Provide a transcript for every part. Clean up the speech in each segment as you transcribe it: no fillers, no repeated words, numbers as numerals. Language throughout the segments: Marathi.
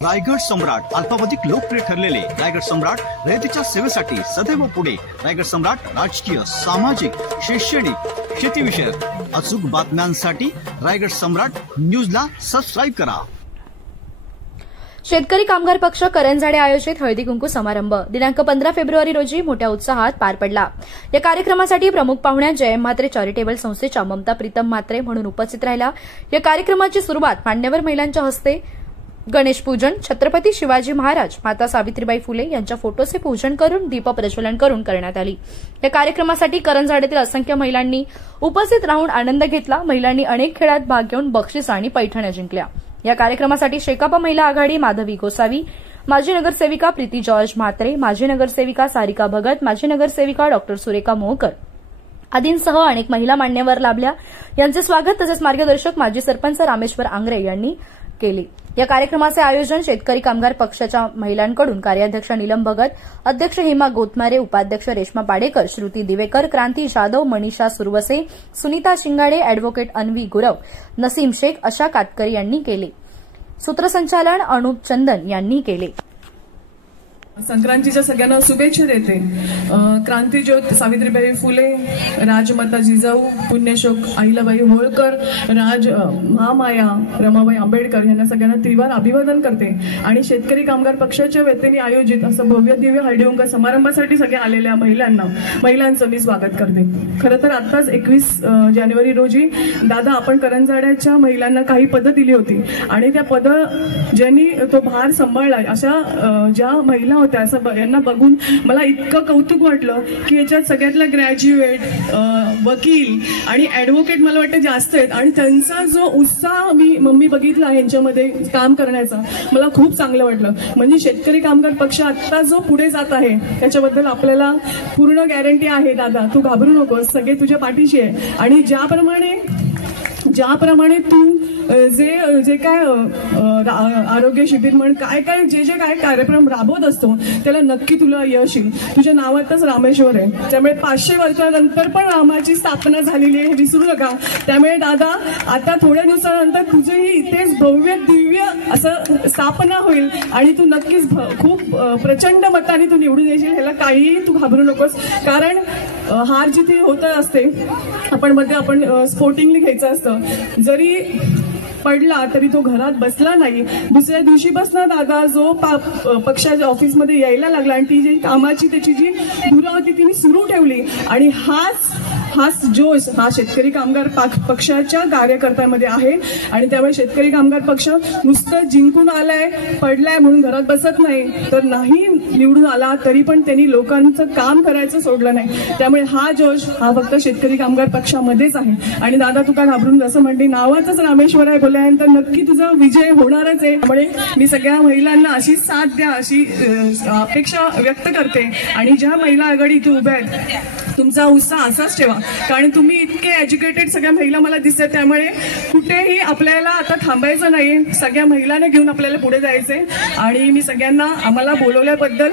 रायगड सम्राट अल्पावधीत लोकप्रिय ठरलेले रायगड सम्राट रयतेच्या सेवेसाठी सदैव पुढे। रायगड सम्राट राजकीय, सामाजिक, शैक्षणिक, शेतीविषयक अचूक बातम्यांसाठी रायगड सम्राट न्यूजला सबस्क्राइब करा। शेतकरी कामगार पक्ष करंजाडे आयोजित हळदी कुंकू समारंभ दिनांक 15 फेब्रुवारी रोजी मोठ्या उत्साहात पार पडला। या कार्यक्रमासाठी प्रमुख पाहुण्या जयम म्हात्रे चॅरिटेबल संस्थेच्या ममता प्रीतम म्हात्रे म्हणून उपस्थित राहिल्या। या कार्यक्रमाची सुरुवात मान्यवर महिलांच्या हस्ते गणेश पूजन, छत्रपती शिवाजी महाराज, माता सावित्रीबाई फुले यांच्या फोटोचे पूजन करून दीप प्रज्वलन करून करण्यात आली। या कार्यक्रमासाठी करंजाडेतील असंख्य महिलांनी उपस्थित राहून आनंद घेतला। महिलांनी अनेक खेळात भाग घेऊन बक्षीस आणि पैठण्या जिंकल्या। या कार्यक्रमासाठी शेकाप महिला आघाडी माधवी गोसावी, माजी नगरसेविका प्रीती जॉर्ज म्हात्रे, माजी नगरसेविका सारिका भगत, माजी नगरसेविका डॉक्टर सुरेखा मोहकर आदींसह अनेक महिला मान्यवर लाभल्या। यांचे स्वागत तसेच मार्गदर्शक माजी सरपंच रामेश्वर आंग्रे यांनी केले। या कार्यक्रमाचे आयोजन शेतकरी कामगार पक्षाच्या महिलांकडून कार्याध्यक्ष नीलम भगत, अध्यक्ष हेमा गोतमारे, उपाध्यक्ष रेश्मा पाडेकर, श्रुती दिवेकर, क्रांती जाधव, मनीषा सुरवसे, सुनीता शिंगाडे, अॅडव्होकेट अन्वी गुरव, नसीम शेख अशा कातकरी यांनी केले। सूत्रसंचालन अनुप चंदन यांनी केले। संक्रांतीच्या सगळ्यांना शुभेच्छा देते। क्रांतीज्योत सावित्रीबाई फुले, राजमाता जिजाऊ, पुण्यशोक अहिल्याबाई होळकर, महामाया रमाबाई आंबेडकर यांना सगळ्यांना त्रिवार अभिवादन करते आणि शेतकरी कामगार पक्षाच्या वतीने आयोजित असं भव्य दिव्य हळदी कुंकू समारंभासाठी सगळ्या आलेल्या महिलांचं मी स्वागत करते। खरं तर आत्ताच 21 जानेवारी रोजी दादा आपण करंजाड्याच्या महिलांना काही पदं दिली होती आणि त्या पदं ज्यांनी तो भार सांभाळला अशा ज्या महिला असं यांना बघून मला इतकं कौतुक वाटलं की याच्यात सगळ्यातला ग्रॅज्युएट, वकील आणि ॲडव्होकेट मला वाटतं जास्त आहेत आणि त्यांचा जो उत्साह मी बघितला यांच्यामध्ये काम करण्याचा मला खूप चांगलं वाटलं। म्हणजे शेतकरी कामगार पक्ष आता जो पुढे जात आहे त्याच्याबद्दल आपल्याला पूर्ण गॅरंटी आहे। दादा तू घाबरू नकोस, सगळे तुझ्या पाठीशी आहे आणि ज्याप्रमाणे तू जे काय आरोग्य शिबिर म्हण काय जे काय कार्यक्रम राबवत असतो त्याला नक्की तुला यश येईल। तुझ्या नावातच रामेश्वर आहे, त्यामुळे 500 वर्षानंतर पण रामाची स्थापना झालेली आहे हे विसरू नका। त्यामुळे दादा आता थोड्या दिवसानंतर तुझंही इथेच भव्य दिव्य असं स्थापना होईल आणि तू नक्कीच खूप प्रचंड मताने तू निवडून येशील, ह्याला काहीही तू घाबरू नकोस। कारण हार जिथे होत असते आपण स्पोर्टिंगली घ्यायचं असतं, जरी पडला तरी तो घरात बसला नाही। दुसऱ्या दिवशीपासून दादा जो पक्षाच्या ऑफिसमध्ये यायला लागला आणि ती जी कामाची त्याची जी धुरा होती तिने सुरू ठेवली आणि हाच जोश हा शेतकरी कामगार पक्षाच्या कार्यकर्त्यांमध्ये आहे आणि त्यामुळे शेतकरी कामगार पक्ष नुसतं जिंकून आलाय, पडलाय म्हणून घरात बसत नाही, तर नाही निवडून आला तरी पण त्यांनी लोकांचं काम करायचं सोडलं नाही। त्यामुळे हा जोश हा फक्त शेतकरी कामगार पक्षामध्येच आहे आणि दादा तुका घाबरून जसं म्हणते नावातच रामेश्वर आहे बोलल्यानंतर नक्की तुझा विजय होणारच आहे। त्यामुळे मी सगळ्या महिलांना अशी साथ द्या अशी अपेक्षा व्यक्त करते आणि ज्या महिला आघाडी इथे उभ्या आहेत तुमचा उत्साह असाच ठेवा, कारण तुम्ही इतके एज्युकेटेड सगळ्या महिला मला दिसतात, त्यामुळे कुठेही आपल्याला आता थांबायचं नाही, सगळ्या महिलांना घेऊन आपल्याला पुढे जायचंय। आणि मी सगळ्यांना आम्हाला बोलवल्याबद्दल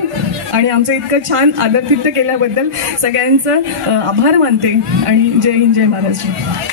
आणि आमचं इतकं छान आदरातिथ्य केल्याबद्दल सगळ्यांचं आभार मानते आणि जय हिंद जय महाराष्ट्र।